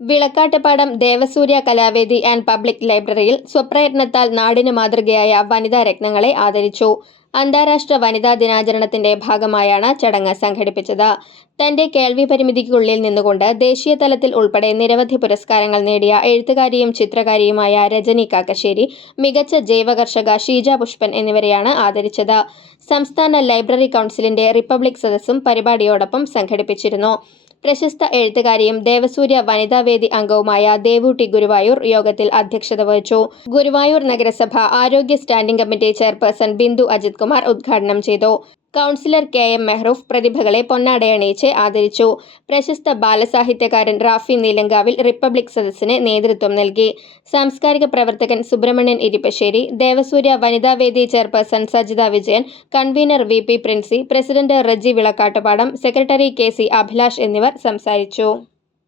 Vilakkattupadam Devasurya കലാവേദി and public ലൈബ്രറിയിൽ സ്വപ്രയത്നത്താൽ നാടിന് മാതൃകയായ വനിതാ രത്നങ്ങളെ ആദരിച്ചു. അന്താരാഷ്ട്ര വനിതാ ദിനാചരണത്തിന്റെ ഭാഗമായാണ് ചടങ്ങ് സംഘടിപ്പിച്ചത്. തന്റെ കേൾവി പരിമിതിക്കുള്ളിൽ നിന്നുകൊണ്ട് ദേശീയ തലത്തിൽ ഉൾപ്പെടെ നിരവധി പുരസ്കാരങ്ങൾ നേടിയ എഴുത്തുകാരിയും ചിത്രകാരിയുമായ രജനി കാക്കശ്ശേരി, മികച്ച ജൈവകർഷക ഷീജ പുഷ്പൻ എന്നിവരെയാണ് ആദരിച്ചത്. സംസ്ഥാന ലൈബ്രറി കൗൺസിലിന്റെ റിപ്പബ്ലിക് സദസ്സും പരിപാടിയോടൊപ്പം സംഘടിപ്പിച്ചിരുന്നു. പ്രശസ്ത എഴുത്തുകാരിയും ദേവസൂര്യ വനിതാവേദി അംഗവുമായ ദേവൂട്ടി ഗുരുവായൂർ യോഗത്തിൽ അധ്യക്ഷത വഹിച്ചു. ഗുരുവായൂർ നഗരസഭ ആരോഗ്യ standing committee chairperson Bindu Ajith Kumar ഉദ്ഘാടനം ചെയ്തു. കൗൺസിലർ KM മെഹ്റൂഫ് പ്രതിഭകളെ പൊന്നാടയണിയിച്ച് ആദരിച്ചു. പ്രശസ്ത ബാലസാഹിത്യകാരൻ റാഫി നീലങ്കാവിൽ റിപ്പബ്ലിക് സദസ്സിന് നേതൃത്വം നൽകി. സാംസ്കാരിക പ്രവർത്തകൻ സുബ്രഹ്മണ്യൻ ഇരിപ്പശ്ശേരി, ദേവസൂര്യ വനിതാവേദി chairperson Sajitha Vijayan, convener VP Princy, president Reji Vilakkattupadam, secretary KC Abhilash എന്നിവർ സംസാരിച്ചു.